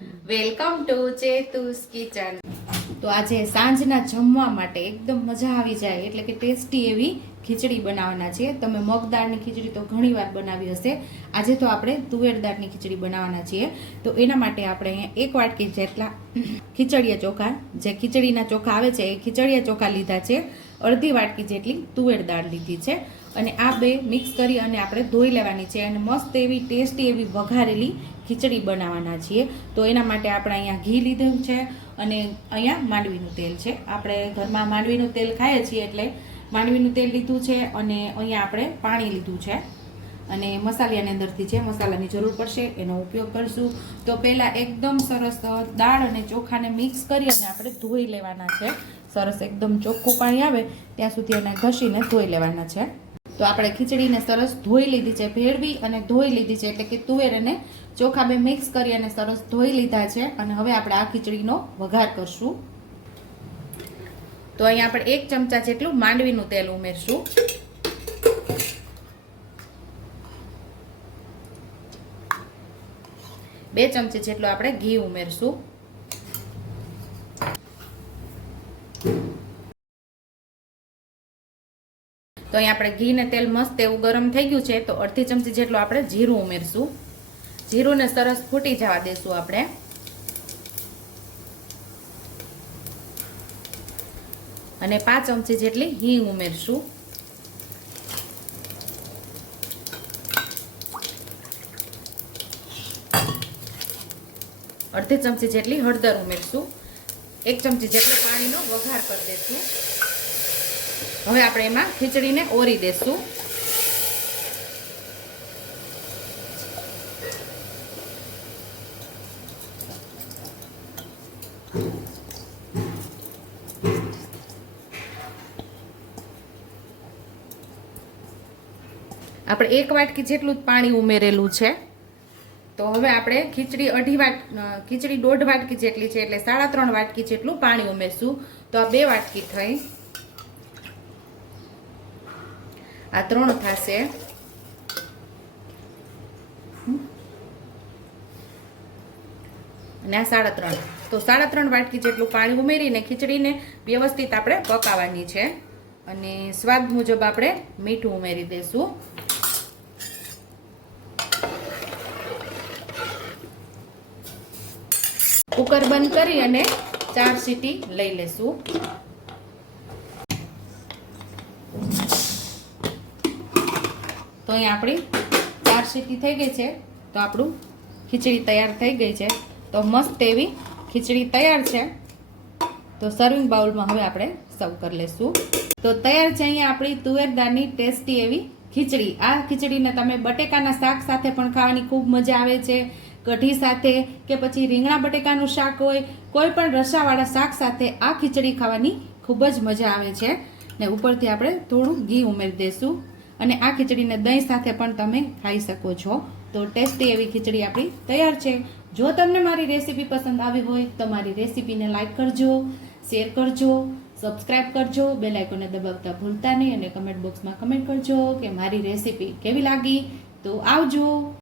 Welcome to ચેતુસ kitchen. તો આજે સાંજના જમવા માટે એકદમ મજા આવી જાય, એટલે કે ટેસ્ટી એવી ખીચડી બનાવવાના છીએ. તમે મગ દાળની ખીચડી તો ઘણી વાર બનાવી હશે. આજે તો આપણે તુવેર દાળની ખીચડી બનાવવાના છીએ. તો એના માટે આપણે અહીંયા એક વાટકી જેટલા ખીચડીયા ચોખા, જે ખીચડીના ચોખા આવે છે, એ ખીચડીયા ચોખા લીધા છે. અડધી વાટકી જેટલી તુવેર દાળ લીધી છે. અને આ બે મિક્સ કરી અને આપણે ધોઈ લેવાની છે અને મસ્ત એવી ટેસ્ટી એવી વઘારેલી ખીચડી બનાવવાના છીએ. તો એના માટે આપણે અહીંયા ઘી લીધું છે અને અહીંયા માંડવીનું તેલ છે. આપણે ઘરમાં માંડવીનું તેલ ખાઈએ છીએ એટલે માંડવીનું તેલ લીધું છે અને અહીંયા આપણે પાણી લીધું છે. અને મસાલાની અંદરથી જે મસાલાની જરૂર પડશે એનો ઉપયોગ કરીશું. તો પહેલાં એકદમ સરસ દાળ અને ચોખાને મિક્સ કરી અને આપણે ધોઈ લેવાના છે. સરસ એકદમ ચોખ્ખું પાણી આવે ત્યાં સુધી એને ઘસીને ધોઈ લેવાના છે. તો આપણે ખીચડીને સરસ ધોઈ લીધી છે, ભેળવી અને ધોઈ લીધી છે, એટલે કે તુવેર અને ચોખા બે મિક્સ કરી અને સરસ ધોઈ લીધા છે. અને હવે આપણે આ ખીચડીનો વઘાર કરશું. તો અહીંયા આપણે એક ચમચા જેટલું માંડવીનું તેલ ઉમેરશું. બે ચમચી જેટલું આપણે ઘી ઉમેરશું. તો અહીંયા આપણે ઘી ને તેલ મસ્ત એવું ગરમ થઈ ગયું છે, તો અડધી ચમચી જેટલું આપણે જીરું ઉમેરશું. જીરુંને સરસ ફૂટી જવા દેશું આપણે. અને પાંચ ચમચી જેટલી હિંગ ઉમેરશું. અડધી ચમચી જેટલી હળદર ઉમેરશું. એક ચમચી જેટલું પાણીનો વઘાર કરી દઈશું હવે આપણે એમાં ખીચડીને ઓરી દેશું. આપણે એક વાટકી જેટલું જ પાણી ઉમેરેલું છે. તો હવે આપણે ખીચડી અઢી વાટ ખીચડી દોઢ વાટકી જેટલી છે એટલે સાડા ત્રણ વાટકી જેટલું પાણી ઉમેરશું. તો આ બે વાટકી થઈ. આ ત્રણ થશે. અને આ સાડા ત્રણ. તો સાડા ત્રણ વાટકી જેટલું પાણી ઉમેરીને ખીચડીને વ્યવસ્થિત આપણે પકાવવાની છે. અને સ્વાદ મુજબ આપણે મીઠું ઉમેરી દઈશું. કુકર બંધ કરી અને ચાર સીટી લઈ લેશું. તો અહીં આપણી ચાર સીટી થઈ ગઈ છે. તો આપણું ખીચડી તૈયાર થઈ ગઈ છે. તો મસ્ત એવી ખીચડી તૈયાર છે. તો સર્વિંગ બાઉલમાં હવે આપણે સર્વ કરી લેશું. તો તૈયાર છે અહીંયા આપણી તુવેર દાળની ટેસ્ટી એવી ખીચડી. આ ખીચડીને તમે બટેકાના શાક સાથે પણ ખાવાની ખૂબ મજા આવે છે. કઢી સાથે કે પછી રીંગણા બટેકાનું શાક હોય, કોઈ પણ રસાવાળા શાક સાથે આ ખીચડી ખાવાની ખૂબ જ મજા આવે છે. ને ઉપરથી આપણે થોડું ઘી ઉમેરી દઈશું અને આ ખીચડીને દહીં સાથે પણ તમે ખાઈ શકો છો. તો ટેસ્ટી એવી ખીચડી આપણી તૈયાર છે. જો તમને મારી રેસીપી પસંદ આવી હોય તો મારી રેસીપીને લાઈક કરજો, શેર કરજો, સબસ્ક્રાઇબ કરજો, બેલ આઇકોને દબાવતા ભૂલતા નહીં અને કમેન્ટ બોક્સમાં કમેન્ટ કરજો કે મારી રેસીપી કેવી લાગી. તો આવજો.